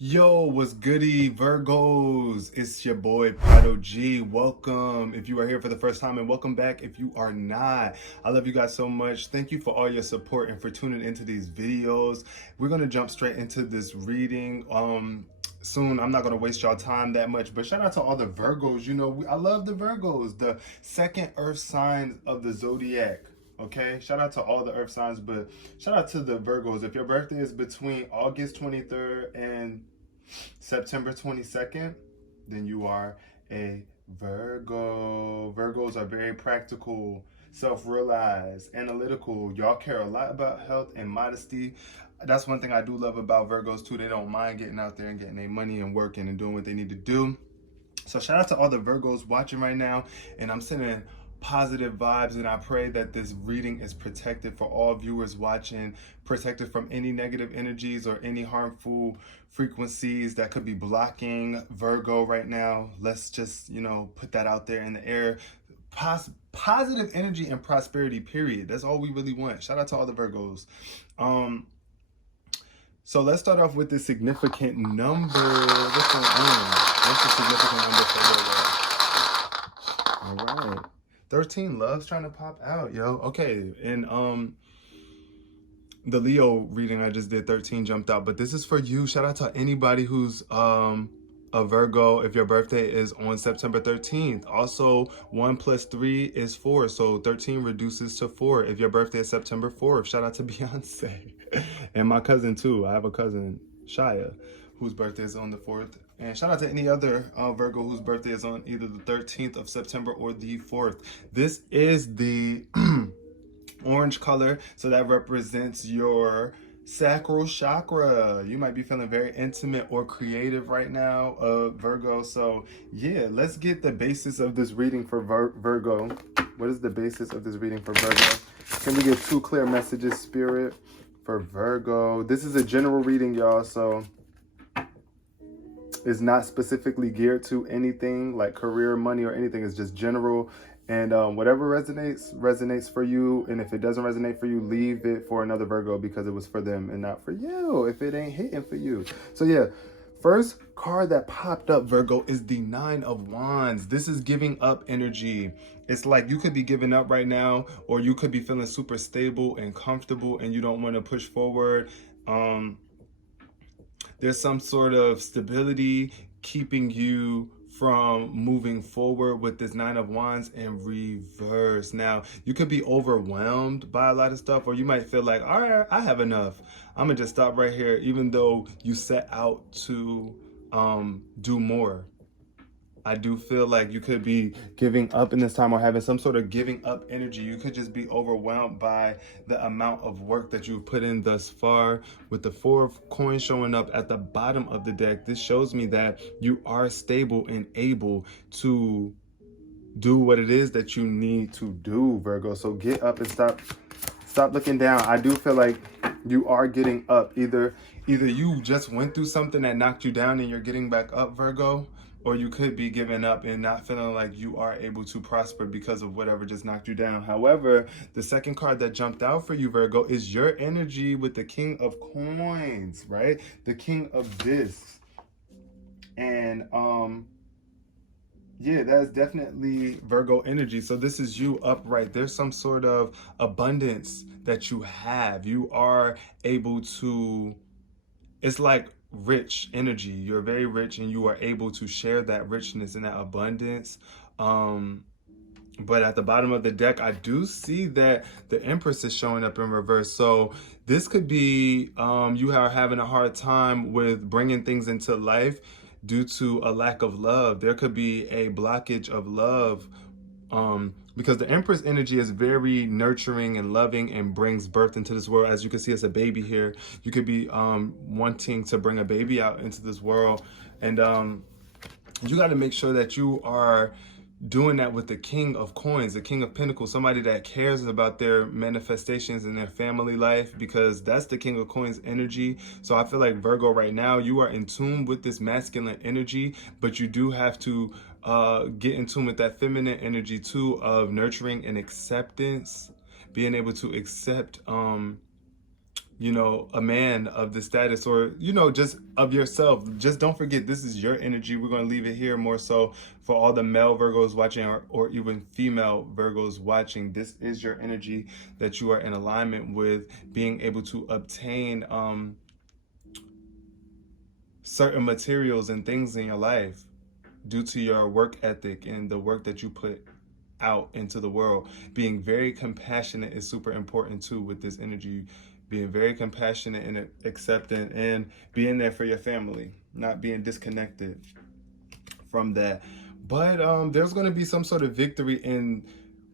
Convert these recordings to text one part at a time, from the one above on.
Yo, what's goody, Virgos? It's your boy Prado G. Welcome if you are here for the first time, and welcome back if you are not. I love you guys so much. Thank you for all your support and for tuning into these videos. We're gonna jump straight into this reading. Soon. I'm not gonna waste y'all time that much, but shout out to all the Virgos. I love the Virgos, the second Earth sign of the zodiac. Okay, shout out to all the earth signs, but shout out to the Virgos. If your birthday is between August 23rd and September 22nd, then you are a Virgo. Virgos are very practical, self-realized, analytical. Y'all care a lot about health and modesty. That's one thing I do love about Virgos too. They don't mind getting out there and getting their money and working and doing what they need to do. So shout out to all the Virgos watching right now, and I'm sending positive vibes, and I pray that this reading is protected for all viewers watching, protected from any negative energies or any harmful frequencies that could be blocking Virgo right now. Let's just, put that out there in the air. Positive energy and prosperity, period. That's all we really want. Shout out to all the Virgos. So let's start off with the significant number. What's going on? What's the significant number for Virgo? All right. 13, love's trying to pop out, yo. Okay, and the Leo reading I just did, 13 jumped out, but this is for you. Shout out to anybody who's a Virgo if your birthday is on September 13th. Also, 1 plus 3 is 4, so 13 reduces to 4 if your birthday is September 4th. Shout out to Beyonce. And my cousin too. I have a cousin, Shia, whose birthday is on the 4th. And shout out to any other Virgo whose birthday is on either the 13th of September or the 4th. This is the orange color, so that represents your sacral chakra. You might be feeling very intimate or creative right now, Virgo. So yeah, let's get the basis of this reading for Virgo. What is the basis of this reading for Virgo? Can we get 2 clear messages, Spirit, for Virgo? This is a general reading, y'all, so it's not specifically geared to anything like career, money, or anything. It's just general. And whatever resonates for you. And if it doesn't resonate for you, leave it for another Virgo, because it was for them and not for you if it ain't hitting for you. So yeah, first card that popped up, Virgo, is the 9 of Wands. This is giving up energy. It's like you could be giving up right now, or you could be feeling super stable and comfortable and you don't want to push forward. There's some sort of stability keeping you from moving forward with this 9 of Wands in reverse. Now, you could be overwhelmed by a lot of stuff, or you might feel like, all right, I have enough. I'm gonna just stop right here, even though you set out to do more. I do feel like you could be giving up in this time, or having some sort of giving up energy. You could just be overwhelmed by the amount of work that you've put in thus far. With the 4 of coins showing up at the bottom of the deck, this shows me that you are stable and able to do what it is that you need to do, Virgo. So get up and stop looking down. I do feel like you are getting up. Either you just went through something that knocked you down and you're getting back up, Virgo, or you could be giving up and not feeling like you are able to prosper because of whatever just knocked you down. However, the second card that jumped out for you, Virgo, is your energy with the King of Coins, right? The King of Discs. And yeah, that's definitely Virgo energy. So this is you upright. There's some sort of abundance that you have. You are able to, it's like rich energy. You're very rich and you are able to share that richness and that abundance. But at the bottom of the deck, I do see that the Empress is showing up in reverse. So this could be you are having a hard time with bringing things into life due to a lack of love. There could be a blockage of love because the Empress energy is very nurturing and loving and brings birth into this world. As you can see, it's a baby here. You could be wanting to bring a baby out into this world. And you got to make sure that you are doing that with the King of Coins, the King of Pentacles, somebody that cares about their manifestations in their family life, because that's the King of Coins energy. So I feel like Virgo right now, you are in tune with this masculine energy, but you do have to get in tune with that feminine energy too, of nurturing and acceptance, being able to accept you know, a man of the status, or, you know, just of yourself. Just don't forget, this is your energy. We're going to leave it here more so for all the male Virgos watching, or even female Virgos watching. This is your energy that you are in alignment with, being able to obtain certain materials and things in your life due to your work ethic and the work that you put out into the world. Being very compassionate is super important too with this energy. Being very compassionate and accepting, and being there for your family, not being disconnected from that. But there's going to be some sort of victory in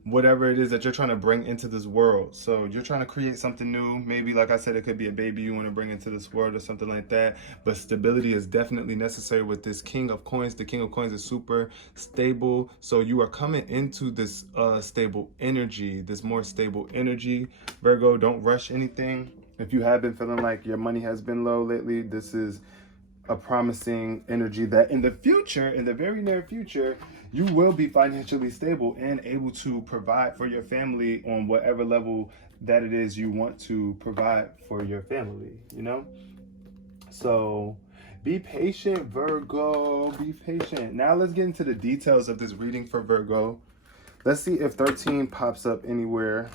whatever it is that you're trying to bring into this world. So you're trying to create something new. Maybe, like I said, it could be a baby you want to bring into this world or something like that. But stability is definitely necessary with this King of Coins. The King of Coins is super stable. So you are coming into this stable energy, this more stable energy. Virgo, don't rush anything. If you have been feeling like your money has been low lately, this is a promising energy that in the future, in the very near future, you will be financially stable and able to provide for your family on whatever level that it is you want to provide for your family, you know? So be patient, Virgo, be patient. Now let's get into the details of this reading for Virgo. Let's see if 13 pops up anywhere.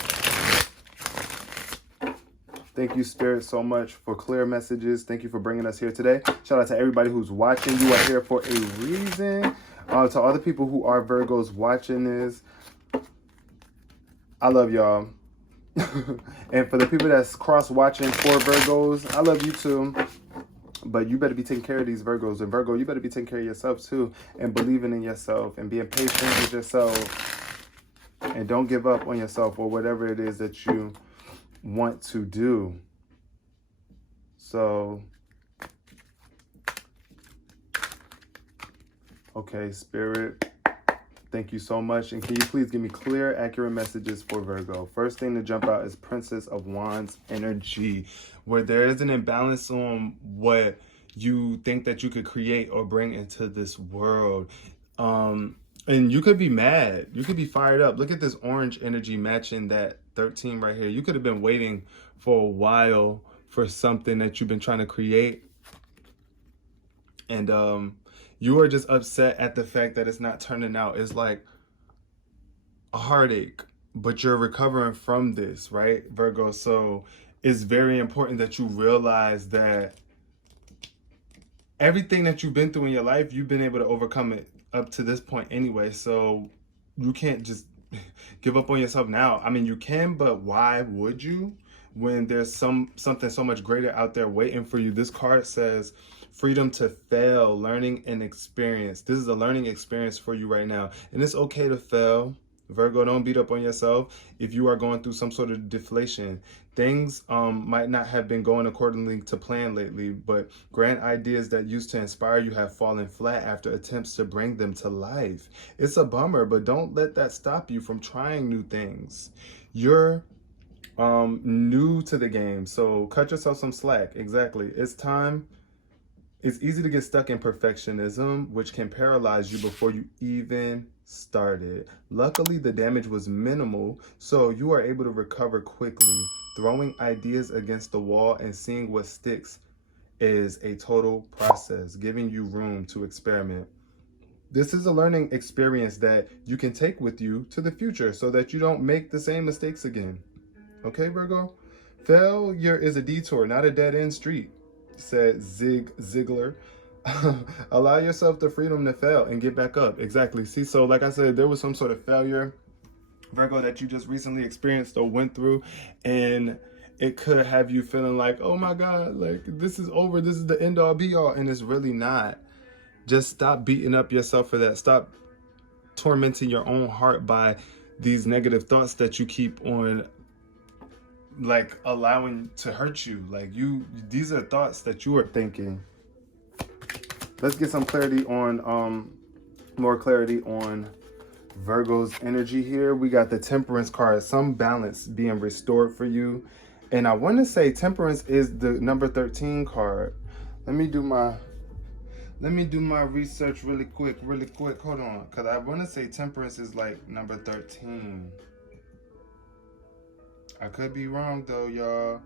Thank you, Spirit, so much for clear messages. Thank you for bringing us here today. Shout out to everybody who's watching. You are here for a reason. To all the people who are Virgos watching this, I love y'all. And for the people that's cross-watching for Virgos, I love you too. But you better be taking care of these Virgos. And Virgo, you better be taking care of yourself too. And believing in yourself and being patient with yourself. And don't give up on yourself or whatever it is that you want to do. So, okay, Spirit, thank you so much. And can you please give me clear, accurate messages for Virgo? First thing to jump out is Princess of Wands energy, where there is an imbalance on what you think that you could create or bring into this world. And you could be mad. You could be fired up. Look at this orange energy matching that 13 right here. You could have been waiting for a while for something that you've been trying to create. And you are just upset at the fact that it's not turning out. It's like a heartache, but you're recovering from this, right, Virgo? So it's very important that you realize that everything that you've been through in your life, you've been able to overcome it up to this point anyway. So you can't just give up on yourself now. I mean, you can, but why would you when there's something so much greater out there waiting for you? This card says freedom to fail, learning and experience. This is a learning experience for you right now. And it's okay to fail. Virgo, don't beat up on yourself if you are going through some sort of deflation. Things might not have been going accordingly to plan lately, but grand ideas that used to inspire you have fallen flat after attempts to bring them to life. It's a bummer, but don't let that stop you from trying new things. You're new to the game, so cut yourself some slack. Exactly. It's time. It's easy to get stuck in perfectionism, which can paralyze you before you even started. Luckily, the damage was minimal, so you are able to recover quickly. Throwing ideas against the wall and seeing what sticks is a total process, giving you room to experiment. This is a learning experience that you can take with you to the future so that you don't make the same mistakes again. Okay, Virgo? Failure is a detour, not a dead-end street, said Zig Ziglar. Allow yourself the freedom to fail and get back up. Exactly. See, so like I said, there was some sort of failure, Virgo, that you just recently experienced or went through, and it could have you feeling like, oh my God, like this is over. This is the end all be all. And it's really not. Just stop beating up yourself for that. Stop tormenting your own heart by these negative thoughts that you keep on like allowing to hurt you. Like these are thoughts that you are thinking. Let's get some clarity on, more clarity on Virgo's energy here. We got the Temperance card, some balance being restored for you. And I want to say Temperance is the number 13 card. Let me do my research really quick. Hold on, because I want to say Temperance is like number 13. I could be wrong though, y'all.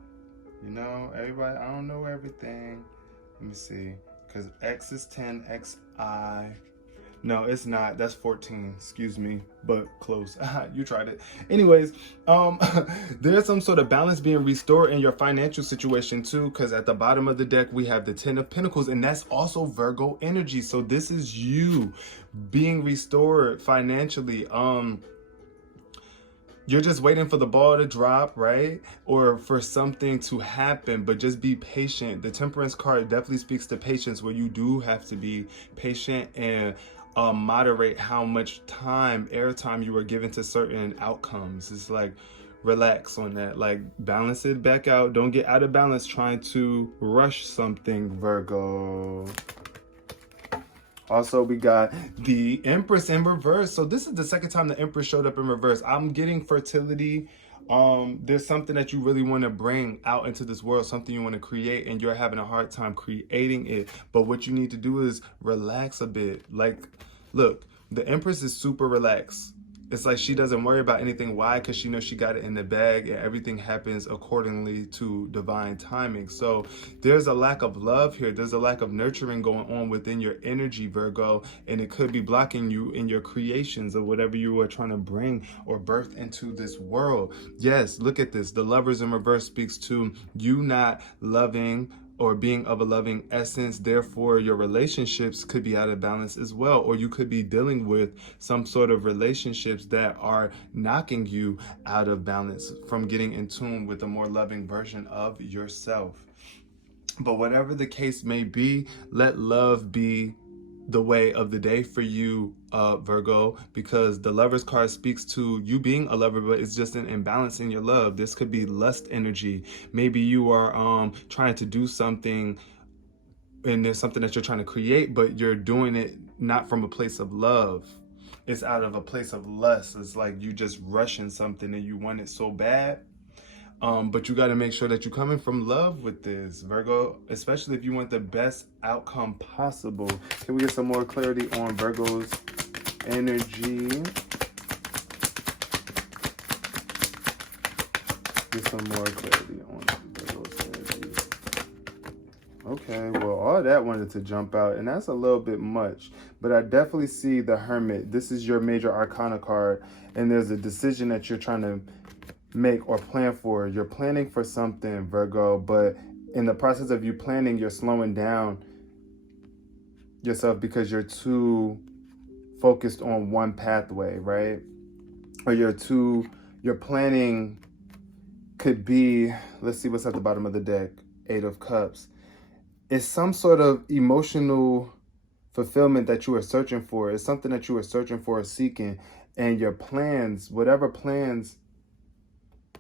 You know, everybody, I don't know everything. Let me see. Because X is 10, XI. No, it's not. That's 14. Excuse me, but close. You tried it. Anyways, there's some sort of balance being restored in your financial situation too, because at the bottom of the deck we have the 10 of Pentacles, and that's also Virgo energy. So this is you being restored financially. You're just waiting for the ball to drop, right? Or for something to happen, but just be patient. The Temperance card definitely speaks to patience, where you do have to be patient and moderate how much time, airtime you are given to certain outcomes. It's like, relax on that. Like, balance it back out. Don't get out of balance trying to rush something, Virgo. Also, we got the Empress in reverse. So this is the second time the Empress showed up in reverse. I'm getting fertility. There's something that you really want to bring out into this world, something you want to create, and you're having a hard time creating it. But what you need to do is relax a bit. Like, look, the Empress is super relaxed. It's like she doesn't worry about anything. Why? Because she knows she got it in the bag, and everything happens accordingly to divine timing. So there's a lack of love here. There's a lack of nurturing going on within your energy, Virgo, and it could be blocking you in your creations of whatever you are trying to bring or birth into this world. Yes, look at this. The Lovers in reverse speaks to you not loving or being of a loving essence. Therefore, your relationships could be out of balance as well, or you could be dealing with some sort of relationships that are knocking you out of balance from getting in tune with a more loving version of yourself. But whatever the case may be, let love be the way of the day for you, Virgo, because the Lover's card speaks to you being a lover, but it's just an imbalance in your love. This could be lust energy. Maybe you are trying to do something, and there's something that you're trying to create, but you're doing it not from a place of love. It's out of a place of lust. It's like you just rushing something and you want it so bad. But you got to make sure that you're coming from love with this, Virgo, especially if you want the best outcome possible. Can we get some more clarity on Virgo's energy? Get some more clarity on Virgo's energy. Okay, well, all that wanted to jump out, and that's a little bit much. But I definitely see the Hermit. This is your major arcana card, and there's a decision that you're trying to make or plan for. You're planning for something, Virgo, but in the process of you planning, you're slowing down yourself because you're too focused on one pathway, right? Or your planning could be, let's see what's at the bottom of the deck, 8 of Cups. It's some sort of emotional fulfillment that you are searching for. It's something that you are searching for or seeking, and your plans, whatever plans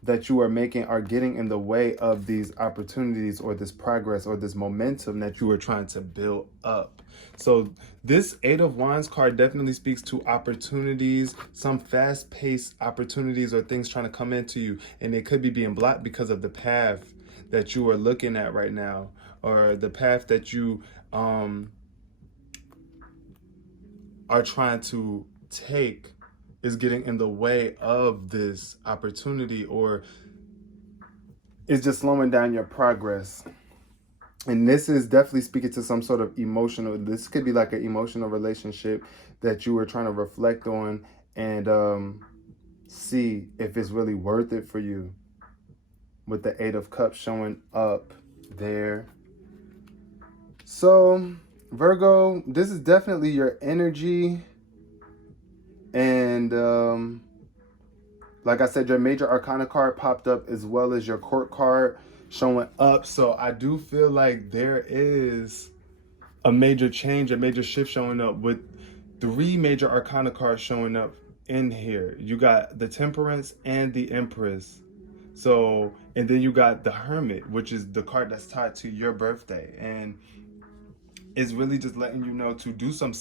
that you are making, are getting in the way of these opportunities or this progress or this momentum that you are trying to build up. So this 8 of Wands card definitely speaks to opportunities, some fast-paced opportunities or things trying to come into you, and they could be being blocked because of the path that you are looking at right now, or the path that you are trying to take is getting in the way of this opportunity, or it's just slowing down your progress. And this is definitely speaking to some sort of emotional, this could be like an emotional relationship that you were trying to reflect on and see if it's really worth it for you, with the 8 of Cups showing up there. So Virgo, this is definitely your energy. And like I said, your major arcana card popped up as well as your court card showing up. So I do feel like there is a major change, a major shift showing up with 3 major arcana cards showing up in here. You got the Temperance and the Empress. So, and then you got the Hermit, which is the card that's tied to your birthday. And it's really just letting you know to do some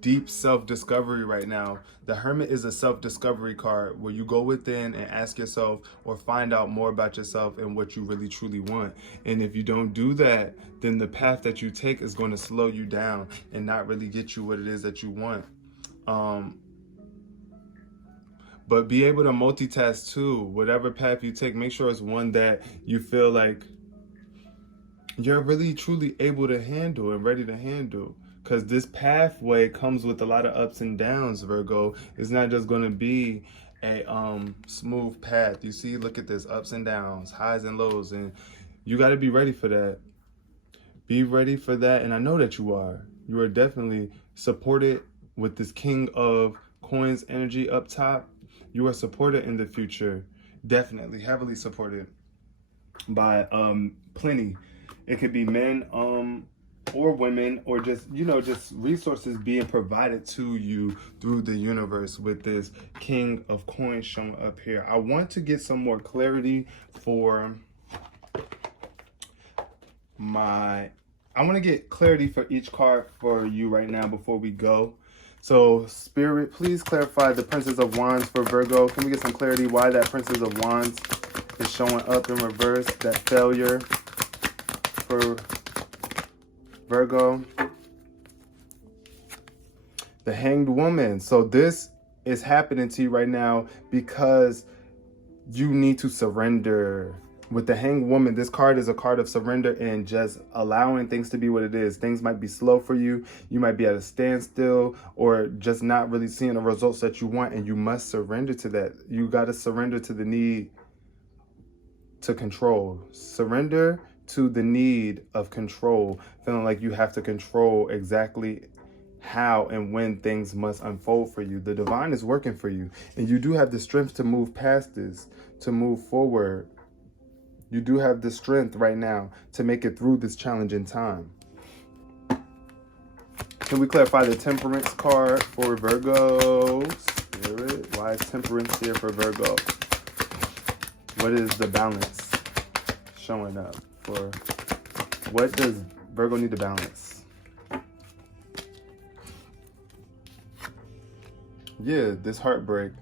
deep self-discovery right now. The Hermit is a self-discovery card where you go within and ask yourself or find out more about yourself and what you really truly want. And if you don't do that, then the path that you take is going to slow you down and not really get you what it is that you want. But be able to multitask too. Whatever path you take, make sure it's one that you feel like you're really truly able to handle and ready to handle. Because this pathway comes with a lot of ups and downs, Virgo. It's not just going to be a smooth path. You see, look at this, ups and downs, highs and lows, and you got to be ready for that. Be ready for that, and I know that you are. You are definitely supported with this King of Coins energy up top. You are supported in the future, definitely heavily supported by plenty. It could be men or women, or just, you know, just resources being provided to you through the universe with this King of Coins showing up here. I want to get some more clarity for I want to get clarity for each card for you right now before we go. So Spirit, please clarify the Princess of Wands for Virgo. Can we get some clarity why that Princess of Wands is showing up in reverse, that failure for Virgo? The Hanged Woman. So this is happening to you right now because you need to surrender. With the Hanged Woman, this card is a card of surrender and just allowing things to be what it is. Things might be slow for you. You might be at a standstill or just not really seeing the results that you want, and you must surrender to that. You got to surrender to the need to control. Surrender to the need of control, feeling like you have to control exactly how and when things must unfold for you. The divine is working for you, and you do have the strength to move past this, to move forward. You do have the strength right now to make it through this challenging time. Can we clarify the Temperance card for Virgo? Spirit, why is Temperance here for Virgo? What is the balance showing up for? What does Virgo need to balance? Yeah, this heartbreak.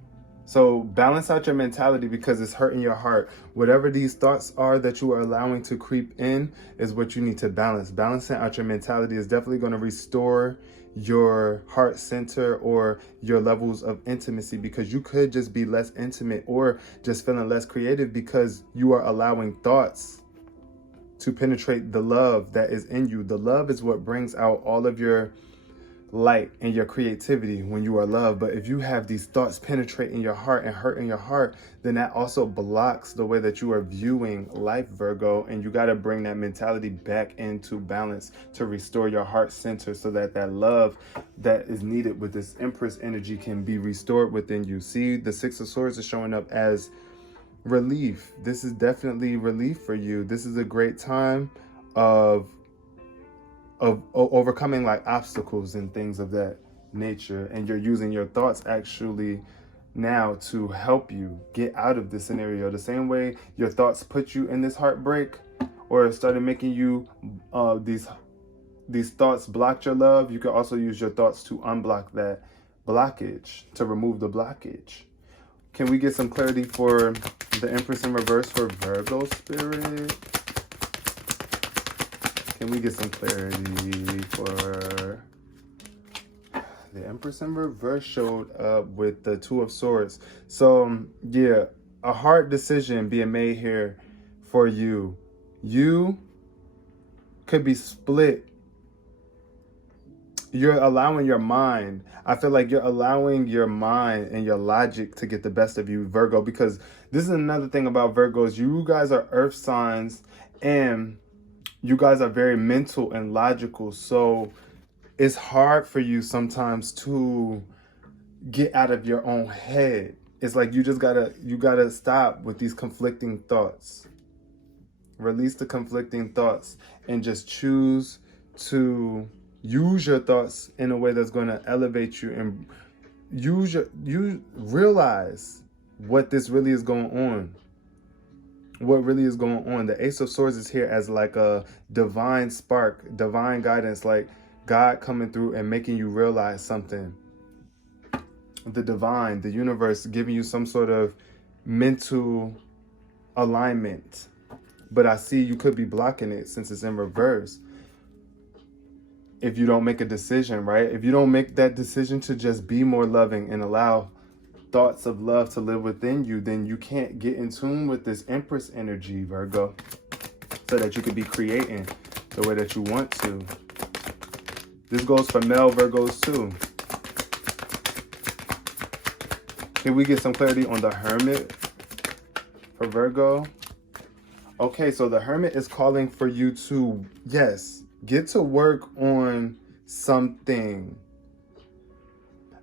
So balance out your mentality because it's hurting your heart. Whatever these thoughts are that you are allowing to creep in is what you need to balance. Balancing out your mentality is definitely going to restore your heart center or your levels of intimacy, because you could just be less intimate or just feeling less creative because you are allowing thoughts to penetrate the love that is in you. The love is what brings out all of your light and your creativity when you are loved. But if you have these thoughts penetrating your heart and hurting your heart, then that also blocks the way that you are viewing life, Virgo. And you got to bring that mentality back into balance to restore your heart center so that that love that is needed with this Empress energy can be restored within you. See, the Six of Swords is showing up as relief. This is definitely relief for you. This is a great time of overcoming like obstacles and things of that nature, and you're using your thoughts actually now to help you get out of this scenario. The same way your thoughts put you in this heartbreak or started making you these thoughts blocked your love, you can also use your thoughts to unblock that blockage, to remove the blockage. Can we get some clarity for the Empress in reverse for Virgo, Spirit? Can we get some clarity for the Empress in reverse? Showed up with the Two of Swords. So yeah, a hard decision being made here for you. You could be split. You're allowing your mind. I feel like you're allowing your mind and your logic to get the best of you, Virgo, because this is another thing about Virgos. You guys are earth signs and you guys are very mental and logical. So it's hard for you sometimes to get out of your own head. It's like you gotta stop with these conflicting thoughts. Release the conflicting thoughts and just choose to use your thoughts in a way that's going to elevate you, and you realize what this really is going on. What really is going on. The Ace of Swords is here as like a divine spark, divine guidance, like God coming through and making you realize something. The divine, the universe giving you some sort of mental alignment. But I see you could be blocking it since it's in reverse. If you don't make a decision, right? If you don't make that decision to just be more loving and allow thoughts of love to live within you, then you can't get in tune with this Empress energy, Virgo, so that you could be creating. the way that you want to. This goes for male Virgos too. Can we get some clarity on the Hermit for Virgo? Okay, so the Hermit is calling for you to, yes, get to work on something.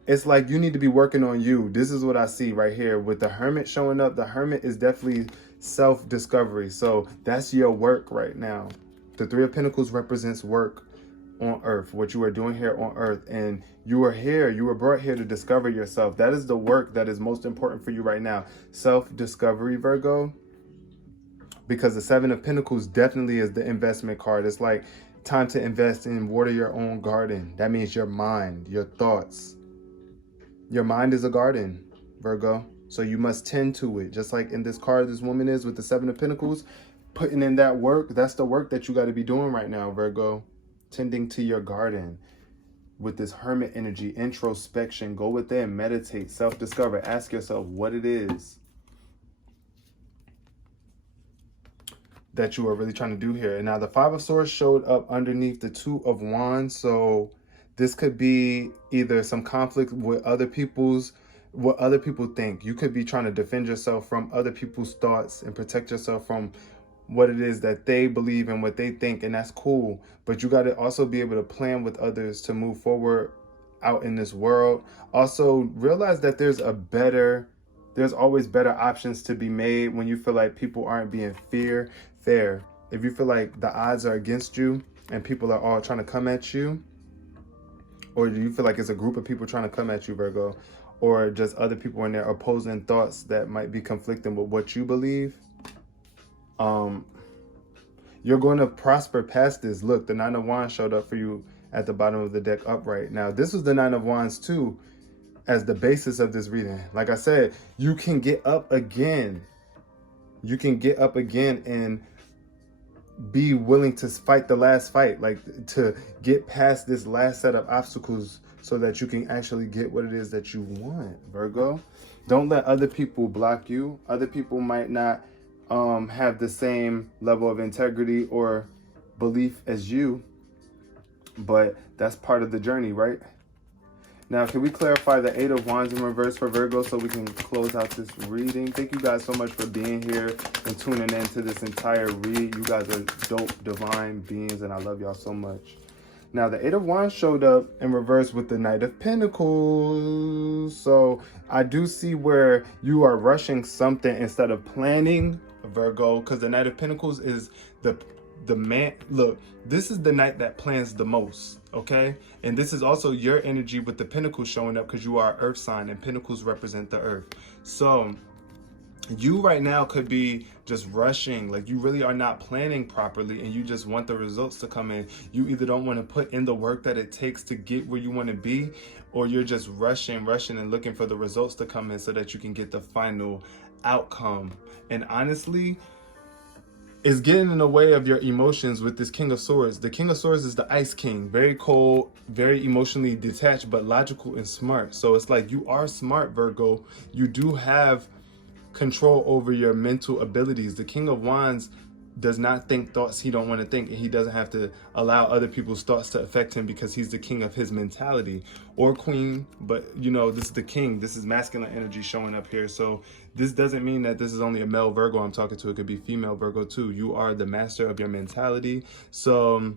It's like you need to be working on you. This is what I see right here with the Hermit showing up. The Hermit is definitely self-discovery. So that's your work right now. The Three of Pentacles represents work on earth, what you are doing here on earth. And you are here, you were brought here to discover yourself. That is the work that is most important for you right now. Self-discovery, Virgo. Because the Seven of Pentacles definitely is the investment card. It's like time to invest in water your own garden. That means your mind, your thoughts. Your mind is a garden, Virgo. So you must tend to it. Just like in this card, this woman is with the Seven of Pentacles, putting in that work. That's the work that you got to be doing right now, Virgo. Tending to your garden with this Hermit energy, introspection. Go within, meditate, self-discover. Ask yourself what it is that you are really trying to do here. And now the Five of Swords showed up underneath the Two of Wands. So this could be either some conflict with what other people think. You could be trying to defend yourself from other people's thoughts and protect yourself from what it is that they believe and what they think. And that's cool. But you got to also be able to plan with others to move forward out in this world. Also realize that there's always better options to be made when you feel like people aren't being fair. If you feel like the odds are against you and people are all trying to come at you, or do you feel like it's a group of people trying to come at you, Virgo, or just other people in there opposing thoughts that might be conflicting with what you believe, you're going to prosper past this. Look, the Nine of Wands showed up for you at the bottom of the deck upright. Now, this was the Nine of Wands too as the basis of this reading. Like I said, you can get up again. You can get up again and be willing to fight the last fight, like to get past this last set of obstacles so that you can actually get what it is that you want, Virgo. Don't let other people block you. Other people might not have the same level of integrity or belief as you, but that's part of the journey, right? Now, can we clarify the Eight of Wands in reverse for Virgo so we can close out this reading? Thank you guys so much for being here and tuning in to this entire read. You guys are dope, divine beings, and I love y'all so much. Now, the Eight of Wands showed up in reverse with the Knight of Pentacles. So I do see where you are rushing something instead of planning, Virgo, because the Knight of Pentacles is the man. Look, this is the knight that plans the most, okay? And this is also your energy with the Pentacles showing up because you are Earth sign and Pentacles represent the Earth. So you right now could be just rushing, like you really are not planning properly and you just want the results to come in. You either don't want to put in the work that it takes to get where you want to be, or you're just rushing and looking for the results to come in so that you can get the final outcome. And honestly, is getting in the way of your emotions with this King of Swords. The King of Swords is the Ice King. Very cold, very emotionally detached, but logical and smart. So it's like you are smart, Virgo. You do have control over your mental abilities. The King of Wands does not think thoughts he don't want to think, and he doesn't have to allow other people's thoughts to affect him because he's the king of his mentality, or queen. But you know, this is the king. This is masculine energy showing up here. So this doesn't mean that this is only a male Virgo I'm talking to. It could be female Virgo too. You are the master of your mentality. So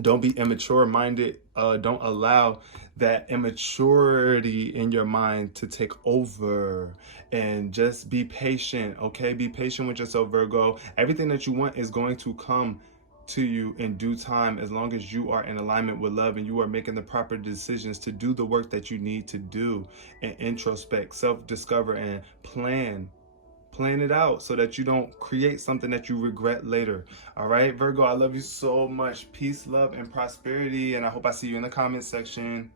don't be immature minded. Don't allow that immaturity in your mind to take over, and just be patient. Okay, be patient with yourself, Virgo. Everything that you want is going to come to you in due time, as long as you are in alignment with love and you are making the proper decisions to do the work that you need to do, and introspect, self-discover, and plan it out so that you don't create something that you regret later. All right, Virgo, I love you so much. Peace, love, and prosperity. And I hope I see you in the comment section.